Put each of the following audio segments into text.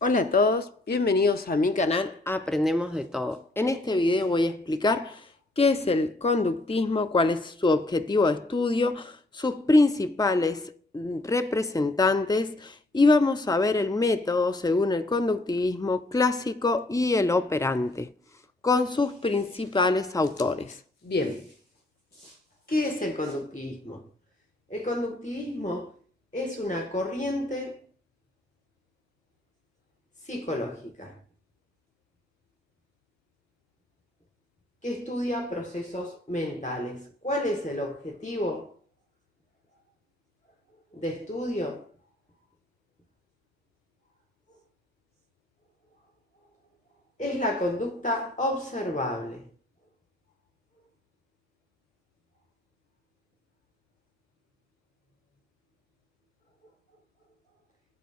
Hola a todos, bienvenidos a mi canal Aprendemos de Todo. En este video voy a explicar qué es el conductismo, cuál es su objetivo de estudio, sus principales representantes y vamos a ver el método según el conductivismo clásico y el operante, con sus principales autores. Bien, ¿qué es el conductivismo? El conductivismo es una corriente psicológica que estudia procesos mentales. ¿Cuál es el objetivo de estudio? Es la conducta observable.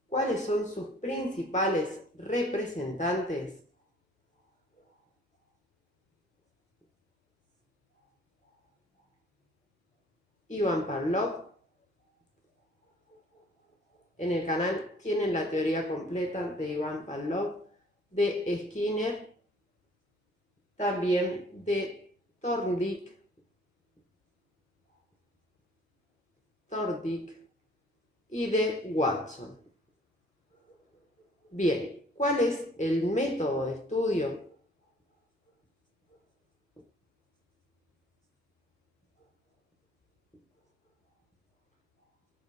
¿Cuáles son sus principales representantes? Ivan Pavlov. En el canal tienen la teoría completa de Ivan Pavlov, de Skinner, también de Thorndike y de Watson. Bien, ¿cuál es el método de estudio?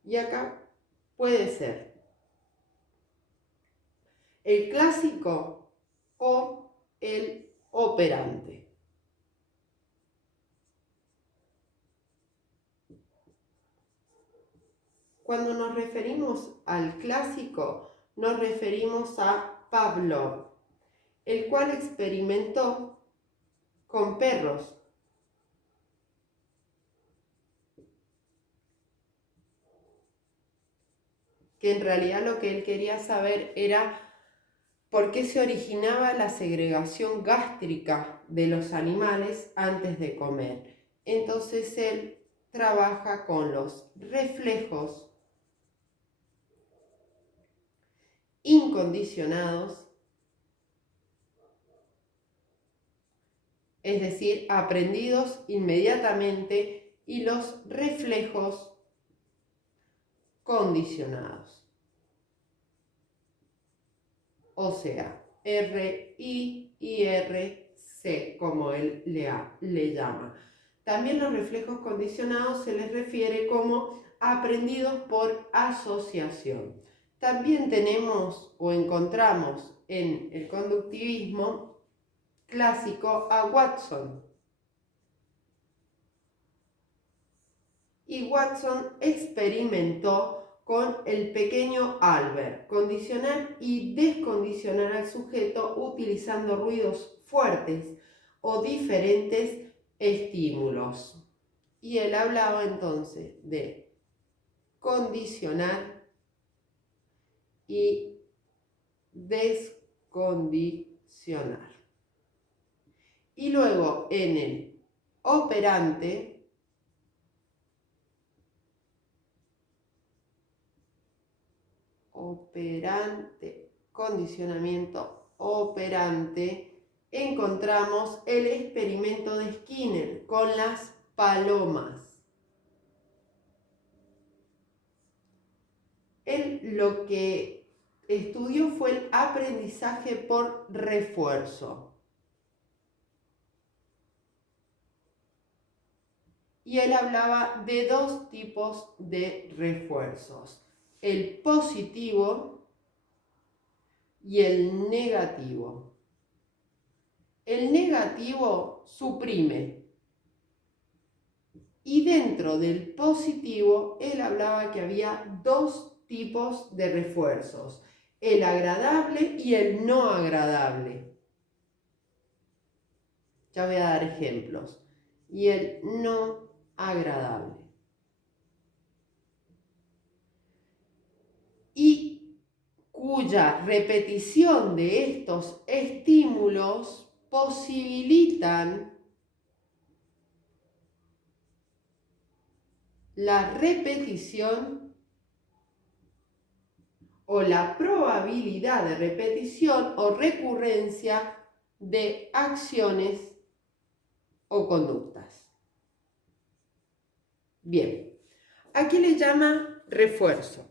Y acá puede ser el clásico o el operante. Cuando nos referimos al clásico, nos referimos a Pavlov, el cual experimentó con perros. Que en realidad lo que él quería saber era por qué se originaba la segregación gástrica de los animales antes de comer. Entonces él trabaja con los reflejos incondicionados, es decir, aprendidos inmediatamente, y los reflejos condicionados, o sea, RI y RC, como él le llama. También los reflejos condicionados se les refiere como aprendidos por asociación. También tenemos o encontramos en el conductivismo clásico a Watson. Y Watson experimentó con el pequeño Albert, condicionar y descondicionar al sujeto utilizando ruidos fuertes o diferentes estímulos. Y él hablaba entonces de condicionar y descondicionar. Y luego en el operante, condicionamiento operante, encontramos el experimento de Skinner con las palomas. Él lo que estudió fue el aprendizaje por refuerzo. Y él hablaba de dos tipos de refuerzos: el positivo y el negativo. El negativo suprime. Y dentro del positivo, él hablaba que había dos tipos de refuerzos: el agradable y el no agradable. Ya voy a dar ejemplos. Y el no agradable. Y cuya repetición de estos estímulos posibilitan la repetición o la probabilidad de repetición o recurrencia de acciones o conductas. Bien, ¿a qué le llama refuerzo?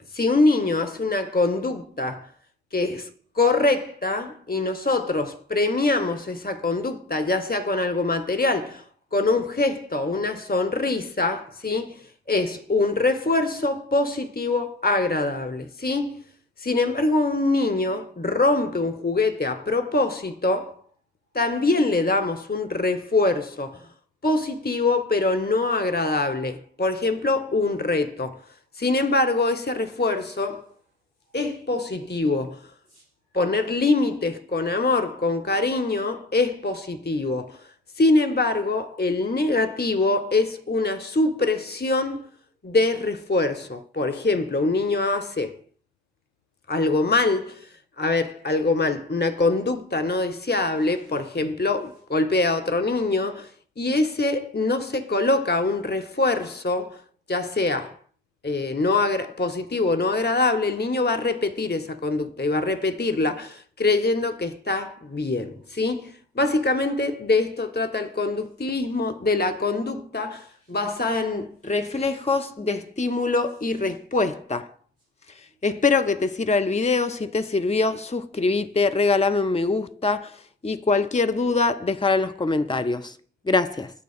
Si un niño hace una conducta que es correcta y nosotros premiamos esa conducta, ya sea con algo material, con un gesto, una sonrisa, ¿sí? Es un refuerzo positivo agradable, ¿sí? Sin embargo, un niño rompe un juguete a propósito, también le damos un refuerzo positivo, pero no agradable. Por ejemplo, un reto. Sin embargo, ese refuerzo es positivo. Poner límites con amor, con cariño, es positivo. Sin embargo, el negativo es una supresión de refuerzo. Por ejemplo, un niño hace algo mal, una conducta no deseable, por ejemplo, golpea a otro niño, y ese no se coloca un refuerzo, ya sea positivo o no agradable, el niño va a repetir esa conducta y va a repetirla creyendo que está bien, ¿sí? Básicamente de esto trata el conductivismo, de la conducta basada en reflejos de estímulo y respuesta. Espero que te sirva el video. Si te sirvió, suscríbete, regálame un me gusta y cualquier duda, déjala en los comentarios. Gracias.